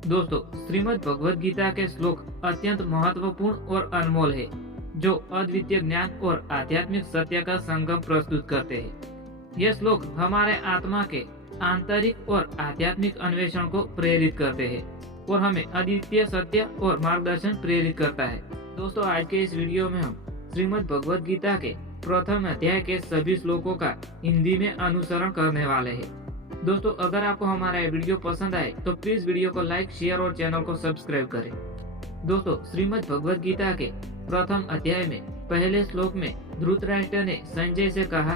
दोस्तों, श्रीमद् भगवद गीता के श्लोक अत्यंत महत्वपूर्ण और अनमोल है, जो अद्वितीय ज्ञान और आध्यात्मिक सत्य का संगम प्रस्तुत करते हैं। ये श्लोक हमारे आत्मा के आंतरिक और आध्यात्मिक अन्वेषण को प्रेरित करते हैं और हमें अद्वितीय सत्य और मार्गदर्शन प्रेरित करता है। दोस्तों, आज के इस वीडियो में हम श्रीमद् भगवद गीता के प्रथम अध्याय के सभी श्लोकों का हिंदी में अनुसरण करने वाले हैं। दोस्तों, अगर आपको हमारा ये वीडियो पसंद आए तो प्लीज वीडियो को लाइक, शेयर और चैनल को सब्सक्राइब करें। दोस्तों, श्रीमद् भगवद गीता के प्रथम अध्याय में पहले श्लोक में धृतराष्ट्र ने संजय से कहा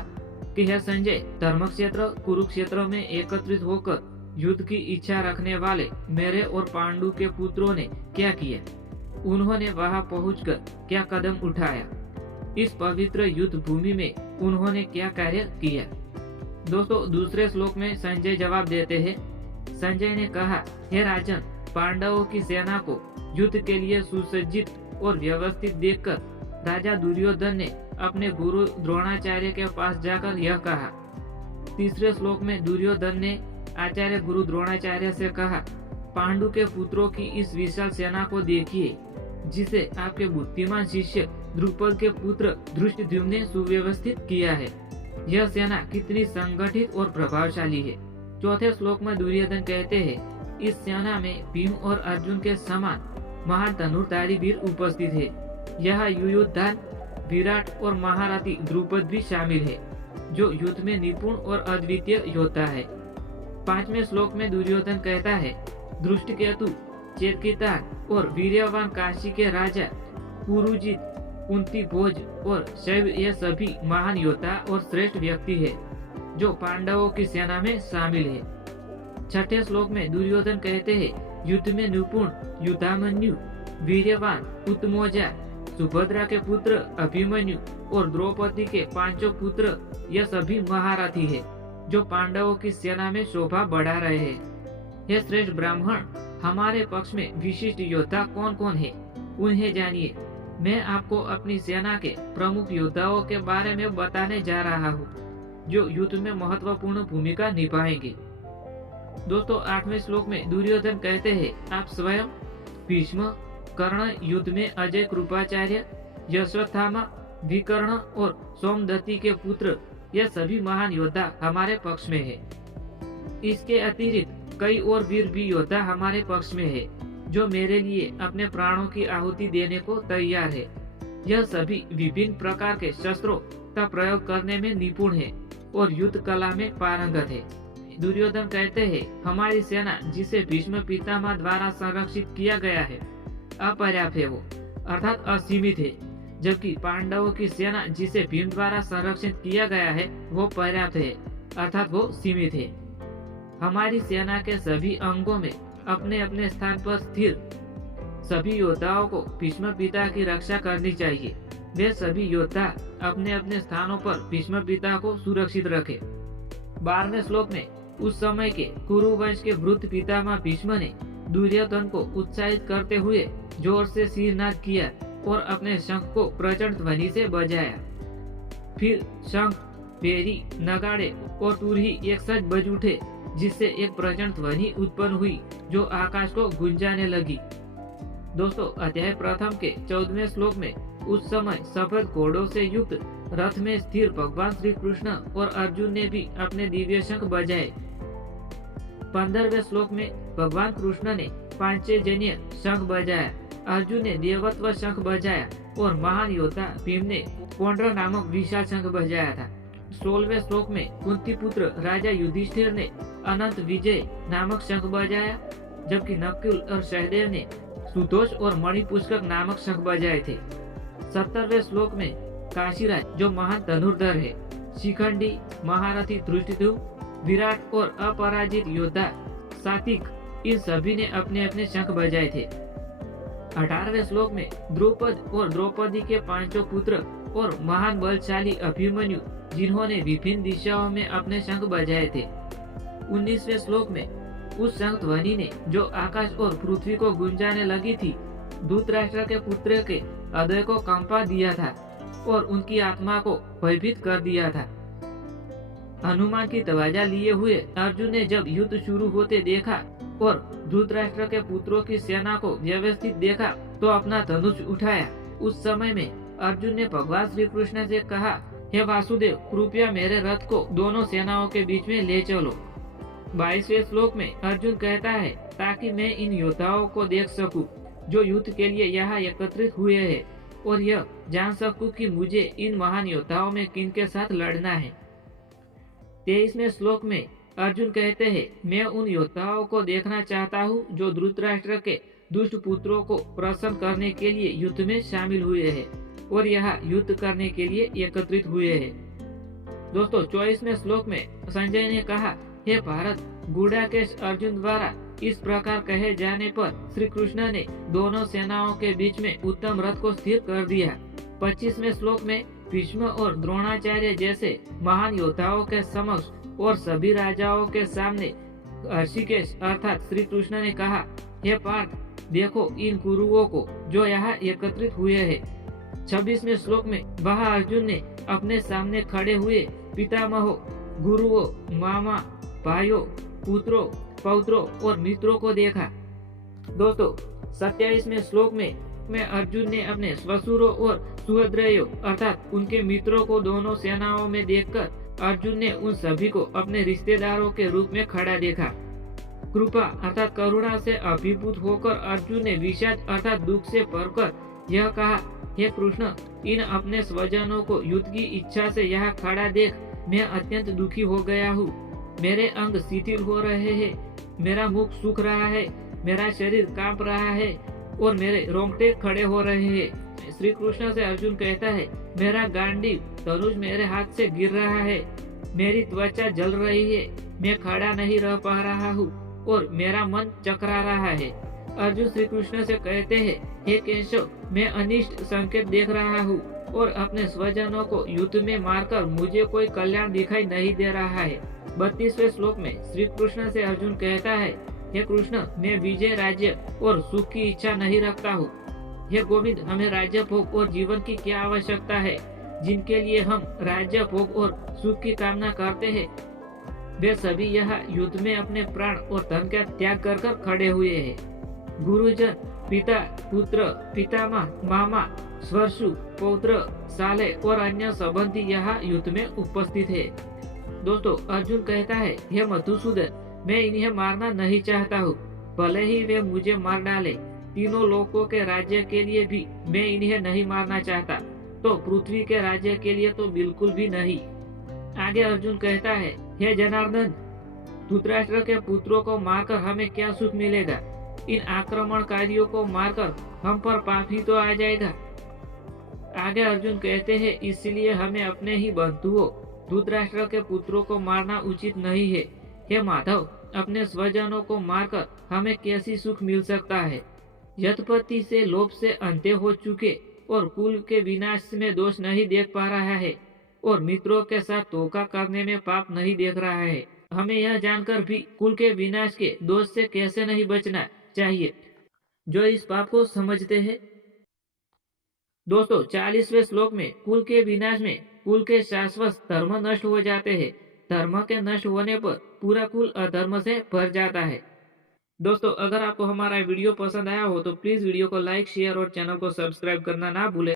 कि हे संजय, धर्म क्षेत्र कुरुक्षेत्र में एकत्रित होकर युद्ध की इच्छा रखने वाले मेरे और पांडु के पुत्रों ने क्या किया? उन्होंने वहां पहुंचकर क्या कदम उठाया? इस पवित्र युद्ध भूमि में उन्होंने क्या कार्य किया? दोस्तों, दूसरे श्लोक में संजय जवाब देते हैं। संजय ने कहा, हे राजन, पांडवों की सेना को युद्ध के लिए सुसज्जित और व्यवस्थित देखकर राजा दुर्योधन ने अपने गुरु द्रोणाचार्य के पास जाकर यह कहा। तीसरे श्लोक में दुर्योधन ने आचार्य गुरु द्रोणाचार्य से कहा, पांडु के पुत्रों की इस विशाल सेना को देखिए, जिसे आपके बुद्धिमान शिष्य द्रुपद के पुत्र धृष्टद्युम्न ने सुव्यवस्थित किया है। यह सेना कितनी संगठित और प्रभावशाली है। चौथे श्लोक में दुर्योधन कहते हैं, इस सेना में भीम और अर्जुन के समान महान धनुर्धारी वीर उपस्थित है। यह युयुधान, विराट और महारथी द्रुपद भी शामिल है, जो युद्ध में निपुण और अद्वितीय योद्धा है। पांचवें श्लोक में दुर्योधन कहता है, धृष्टकेतु, चेतकितान और वीर्यवान काशी के राजा पुरुजित, कुंती भोज और शैव ये सभी महान योद्धा और श्रेष्ठ व्यक्ति है, जो पांडवों की सेना में शामिल है। छठे श्लोक में दुर्योधन कहते हैं, युद्ध में निपुण युद्धामन्यु, वीर्यवान उत्तमौजा, सुभद्रा के पुत्र अभिमन्यु और द्रौपदी के पांचों पुत्र ये सभी महारथी है, जो पांडवों की सेना में शोभा बढ़ा रहे हैं। हे श्रेष्ठ ब्राह्मण, हमारे पक्ष में विशिष्ट योद्धा कौन कौन है, उन्हें जानिए। मैं आपको अपनी सेना के प्रमुख योद्धाओं के बारे में बताने जा रहा हूँ, जो युद्ध में महत्वपूर्ण भूमिका निभाएंगे। दोस्तों, आठवें श्लोक में दुर्योधन कहते हैं, आप स्वयं, भीष्म, कर्ण युद्ध में अजय कृपाचार्य, यशोत्थामा, विकर्ण और सोमदत्ती के पुत्र ये सभी महान योद्धा हमारे पक्ष में है। इसके अतिरिक्त कई और वीर भी योद्धा हमारे पक्ष में है, जो मेरे लिए अपने प्राणों की आहुति देने को तैयार है। यह सभी विभिन्न प्रकार के शस्त्रों का प्रयोग करने में निपुण है और युद्ध कला में पारंगत है। दुर्योधन कहते हैं, हमारी सेना जिसे भीष्म पितामह द्वारा संरक्षित किया गया है अपर्याप्त है, वो अर्थात असीमित है, जबकि पांडवों की सेना जिसे भीम द्वारा संरक्षित किया गया है वो पर्याप्त है, अर्थात वो सीमित है। हमारी सेना के सभी अंगों में अपने अपने स्थान पर स्थिर सभी योद्धाओं को भीष्म पिता की रक्षा करनी चाहिए। वे सभी योद्धा अपने अपने स्थानों पर भीष्म पिता को सुरक्षित रखें। 12वें श्लोक में उस समय के कुरुवंश के वृद्ध पितामह भीष्म ने दुर्योधन को उत्साहित करते हुए जोर से सिरनाद किया और अपने शंख को प्रचंड ध्वनि से बजाया। फिर शंख, पेरी, नगाड़े और तुरही एक साथ बज उठे, जिससे एक प्रचंड ध्वनि उत्पन्न हुई जो आकाश को गुंजाने लगी। दोस्तों, अध्याय प्रथम के 14वें श्लोक में उस समय सफेद घोड़ों से युक्त रथ में स्थिर भगवान श्री कृष्ण और अर्जुन ने भी अपने दिव्य शंख बजाए। 15वें श्लोक में भगवान कृष्ण ने पांचजन्य शंख बजाया, अर्जुन ने देवत्व शंख बजाया और महान योद्धा भीम ने पौंड्र नामक विशाल शंख बजाया था। 16वें श्लोक में कुंती पुत्र राजा युधिष्ठिर ने अनंत विजय नामक शंख बजाया, जबकि नकुल और सहदेव ने सुतोष और मणिपुष्कर नामक शंख बजाए थे। 17वें श्लोक में काशीराज, जो महान धनुर्धर है, शिखंडी, महारथी धृष्टद्युम्न, विराट और अपराजित योद्धा सात्विक, इन सभी ने अपने अपने शंख बजाए थे। 18वें श्लोक में द्रुपद और द्रौपदी के पांचों पुत्र और महान बलशाली अभिमन्यु, जिन्होंने विभिन्न दिशाओं में अपने शंख बजाए थे। 19वें श्लोक में उस शंख ध्वनि ने जो आकाश और पृथ्वी को गुंजाने लगी थी, धृतराष्ट्र के पुत्र के हृदय को कंपा दिया था और उनकी आत्मा को भयभीत कर दिया था। हनुमान की तवाजा लिए हुए अर्जुन ने जब युद्ध शुरू होते देखा और धृतराष्ट्र के पुत्रों की सेना को व्यवस्थित देखा तो अपना धनुष उठाया। उस समय में अर्जुन ने भगवान श्री कृष्ण से कहा, हे वासुदेव, कृपया मेरे रथ को दोनों सेनाओं के बीच में ले चलो। 22वें श्लोक में अर्जुन कहता है, ताकि मैं इन योद्धाओं को देख सकूं जो युद्ध के लिए यहाँ एकत्रित हुए हैं और यह जान सकूं कि मुझे इन महान योद्धाओं में किनके साथ लड़ना है। 23वें श्लोक में अर्जुन कहते हैं, मैं उन योद्धाओं को देखना चाहता हूँ जो धृतराष्ट्र के दुष्ट पुत्रों को प्रसन्न करने के लिए युद्ध में शामिल हुए हैं और यहाँ युद्ध करने के लिए एकत्रित हुए हैं। दोस्तों 24वें श्लोक में संजय ने कहा, हे भारत, गुडाकेश अर्जुन द्वारा इस प्रकार कहे जाने पर श्री कृष्ण ने दोनों सेनाओं के बीच में उत्तम रथ को स्थिर कर दिया। 25वें श्लोक में भीष्म और द्रोणाचार्य जैसे महान योद्धाओं के समक्ष और सभी राजाओं के सामने ऋषिकेश अर्थात श्री कृष्ण ने कहा, हे पार्थ, देखो इन गुरुओं को जो यहाँ एकत्रित हुए हैं। 26वें श्लोक में वह अर्जुन ने अपने सामने खड़े हुए पितामहों, गुरुओं, मामा, भाइयों, पुत्रों, पौत्रों और मित्रों को देखा। दोस्तों 27वें श्लोक में अर्जुन ने अपने ससुरों और सुहृदयों अर्थात उनके मित्रों को दोनों सेनाओं में देखकर अर्जुन ने उन सभी को अपने रिश्तेदारों के रूप में खड़ा देखा। कृपा अर्थात करुणा से अभिभूत होकर अर्जुन ने विषाद अर्थात दुख से भरकर यह कहा, हे कृष्ण, इन अपने स्वजनों को युद्ध की इच्छा से यहाँ खड़ा देख मैं अत्यंत दुखी हो गया हूँ। मेरे अंग शिथिल हो रहे हैं, मेरा मुख सूख रहा है, मेरा शरीर कांप रहा है और मेरे रोंगटे खड़े हो रहे हैं। श्री कृष्ण से अर्जुन कहता है, मेरा गांडीव धनुष मेरे हाथ से गिर रहा है, मेरी त्वचा जल रही है, मैं खड़ा नहीं रह पा रहा हूँ और मेरा मन चकरा रहा है। अर्जुन श्री कृष्ण से कहते हैं, हे केशव, मैं अनिष्ट संकेत देख रहा हूँ और अपने स्वजनों को युद्ध में मारकर मुझे कोई कल्याण दिखाई नहीं दे रहा है। 32वें श्लोक में श्री कृष्ण से अर्जुन कहता है, हे कृष्ण, मैं विजय, राज्य और सुख की इच्छा नहीं रखता हूँ। हे गोविंद, हमें राज्य भोग और जीवन की क्या आवश्यकता है? जिनके लिए हम राज्य भोग और सुख की कामना करते हैं वे सभी यहाँ युद्ध में अपने प्राण और धन का त्याग कर कर खड़े हुए हैं। गुरुजन, पिता, पुत्र, पितामह, मामा, स्वरसु, पौत्र, साले और अन्य संबंधी यहाँ युद्ध में उपस्थित है। दोस्तों अर्जुन कहता है, हे मधुसूदन, मैं इन्हें मारना नहीं चाहता हूँ, भले ही वे मुझे मार डाले। तीनों लोकों के राज्य के लिए भी मैं इन्हें नहीं मारना चाहता, तो पृथ्वी के राज्य के लिए तो बिल्कुल भी नहीं। आगे अर्जुन कहता है, हे जनार्दन, धृतराष्ट्र के पुत्रों को मारकर हमें क्या सुख मिलेगा? इन आक्रमणकारियों को मारकर हम पर पाप ही तो आ जाएगा। आगे अर्जुन कहते हैं, इसलिए हमें अपने ही बंधुओं धृतराष्ट्र के पुत्रों को मारना उचित नहीं है। हे माधव, अपने स्वजनों को मारकर हमें कैसी सुख मिल सकता है? यथपति से लोभ से अंधे हो चुके और कुल के विनाश में दोष नहीं देख पा रहा है और मित्रों के साथ धोखा करने में पाप नहीं देख रहा है। हमें यह जानकर भी कुल के विनाश के दोष से कैसे नहीं बचना चाहिए जो इस पाप को समझते हैं। दोस्तों 40वें श्लोक में कुल के विनाश में कुल के शाश्वत धर्म नष्ट हो जाते हैं। धर्म के नष्ट होने पर पूरा कुल अधर्म से भर जाता है। दोस्तों अगर आपको हमारा वीडियो पसंद आया हो तो प्लीज वीडियो को लाइक, शेयर और चैनल को सब्सक्राइब करना ना भूलें।